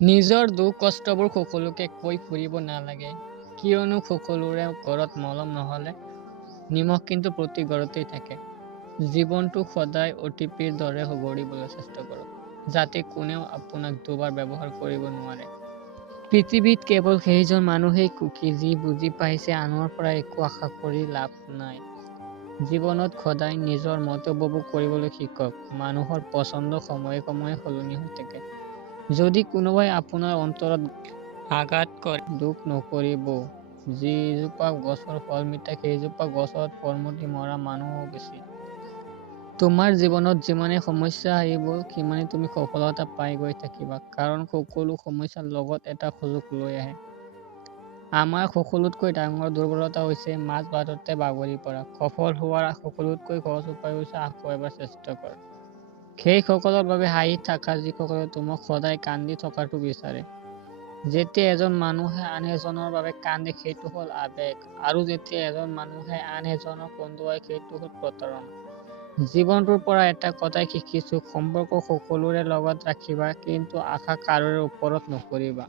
নিজৰ দুখ কষ্টবোৰ সকলোকে কৈ ফুৰিব নালাগে, কিয়নো সকলোৰে ঘৰত মলম নহ'লে নিমখ কিন্তু প্ৰতি ঘৰতেই থাকে। জীৱনটোক সদায় অটিপিৰ দৰে গঢ়িবলৈ চেষ্টা কৰক, যাতে কোনেও আপোনাক দুবাৰ ব্যৱহাৰ কৰিব নোৱাৰে। পৃথিৱীত কেৱল সেইজন মানুহেই সুখী যি বুজি পাইছে আনৰ পৰা একো আশা কৰি লাভ নাই। জীৱনত সদায় নিজৰ মত উপভোগ কৰিবলৈ শিকক। মানুহৰ পছন্দ সময়ে সময়ে সলনি হৈ থাকে। যদি কোনোবাই আপোনাৰ অন্তৰত আঘাত কৰে, দুখ নকৰিব। যিজোপা গছৰ ফল মিঠা সেইজোপা গছত ফলমুটি মৰা মানুহো বেছি। তোমাৰ জীৱনত যিমানে সমস্যা আহিব সিমানে তুমি সফলতা পাই গৈ থাকিবা, কাৰণ সকলো সমস্যাৰ লগত এটা সুযোগ লৈ আহে। আমাৰ সকলোতকৈ ডাঙৰ দুৰ্বলতা হৈছে মাজবাটতে বাগৰি পৰা। সফল হোৱাৰ সকলোতকৈ সহজ উপায় হৈছে আকৌ এবাৰ চেষ্টা কৰা। সেইসকলৰ বাবে হাঁহি থাকা যিসকলে তোমাক সদায় কান্দি থকাটো বিচাৰে। যেতিয়া এজন মানুহে আন এজনৰ বাবে কান্দে সেইটো হ'ল আৱেগ, আৰু যেতিয়া এজন মানুহে আন এজনক কন্দুৱাই সেইটো হ'ল প্ৰতাৰণা। জীৱনটোৰ পৰা এটা কথাই শিকিছো, সম্পৰ্ক সকলোৰে লগত ৰাখিবা, কিন্তু আশা কাৰোৰে ওপৰত নকৰিবা।